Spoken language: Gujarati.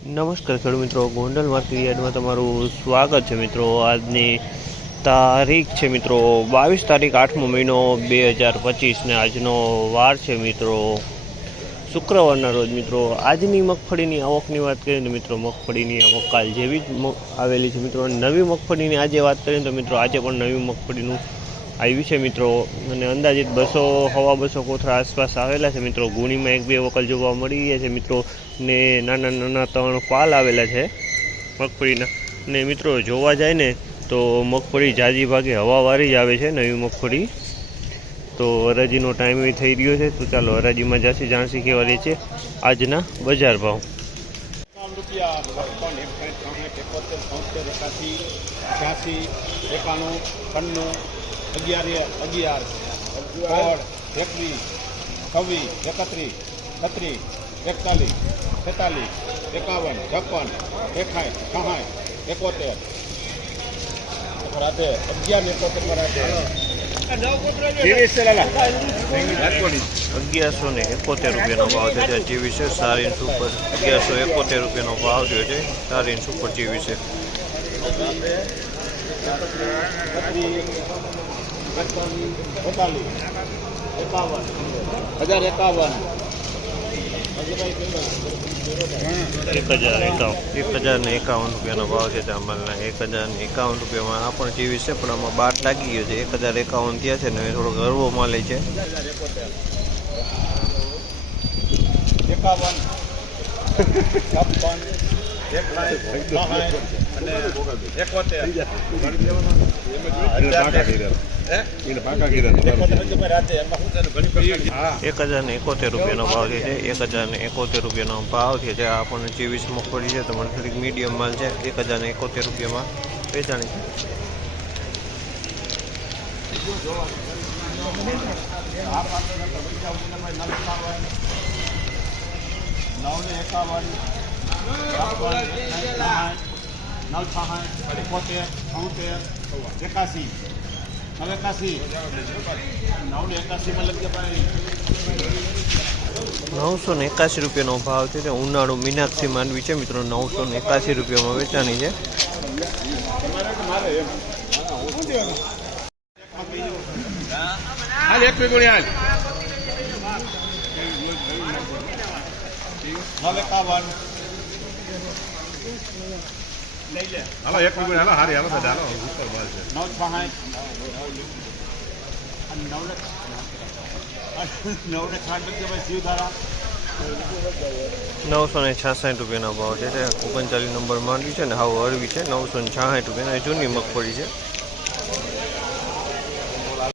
નમસ્કાર ખેડૂત મિત્રો, ગોંડલ માર્કેટ યાર્ડમાં તમારું સ્વાગત છે મિત્રો. આજની તારીખ છે મિત્રો, બાવીસ તારીખ આઠમો મહિનો બે હજાર પચીસને આજનો વાર છે મિત્રો. શુક્રવારના રોજ મિત્રો, આજની મગફળીની આવકની વાત કરીએ તો મિત્રો, મગફળીની આવક કાલ જેવી જ આવેલી છે મિત્રો. નવી મગફળીની આજે વાત કરીએ તો મિત્રો, આજે પણ નવી મગફળીનું આવ્યું છે મિત્રો. અને અંદાજિત બસો, હવા બસો કોથળા આસપાસ આવેલા છે મિત્રો. ગુણીમાં એક બે વકલ જોવા મળી ગયા છે મિત્રો. ને નાના નાના ત્રણ પાલ આવેલા છે મગફળીના. ને મિત્રો જોવા જાય ને, તો મગફળી જાજી ભાગે હવાવાળી જ આવે છે નવી મગફળી. તો હરાજીનો ટાઈમ એ થઈ રહ્યો છે. તો ચાલો હરાજીમાં જાસી જાણસી કેવા રહે છે. આજના બજાર ભાવ. એકાવન રૂપિયા એક એકસાઠ ચોસઠ એકોતેર તોતેર એકાસી અઠ્યાસી એકાણું, છન્નું, અગિયાર અગિયાર, સોળ, એકવીસ, છવ્વીસ, એકત્રીસ, છત્રીસ, એકતાલીસ, છેતાલીસ, એકાવન, છપ્પન એકાઠ છાસઠ એકોતેર. રાતે અગિયાર ને એકોતેરમાં રાતે અગિયારસો ને એકોતેર રૂપિયાનો ભાવ છે ત્યાં જીવી છે સારી ઇંચ ઉપર અગિયારસો એકોતેર રૂપિયાનો ભાવ થયો છે. સારી ઇંચ ઉપર જીવી છે હજાર એકાવન. એક હજાર એકાવન એક હજાર ને એકાવન રૂપિયાનો ભાવ છે ચામલના એક હજાર ને એકાવન રૂપિયામાં આ પણ ટીવી છે પણ આમાં બાર લાગી ગયો છે. એક હજાર એકાવન થયા છે ને એ થોડો ગરવો માલે છે. એકાવન એકોતેર. એક હજાર ને એકોતેર રૂપિયાનો ભાવ છે એક હજાર ને એકોતેર રૂપિયાનો ભાવ છે જે આપણને ચોવીસ મગફળી છે તમારે થોડીક મીડિયમ માલ છે એક હજાર ને એકોતેર રૂપિયામાં વેચાણી છે. એકાવન નવ છાસઠ એકોતેર છોતેર એકાસી. નવ એકાસી નવ એકાસીમાં ભાઈ નવસો ને એકાસી રૂપિયાનો ભાવ છે તે ઉનાળુ મીનાક્ષી માનવી છે. મિત્રો નવસો ને એકાસી રૂપિયામાં વેચાણી છે. હાલ એક હાલ નવ એકાવન લઈ લે હાલો એક મિનિટ હાલો હારી હાલો હાલો ઉપર બસ છે. નવ છાસઠ નવસો ને છાસઠ રૂપિયાનો ભાવ છે. ઓગણચાલીસ નંબર માંડવી છે ને હાવ હળવી છે. નવસો ને છાસઠ રૂપિયાના જૂની મગફળી છે.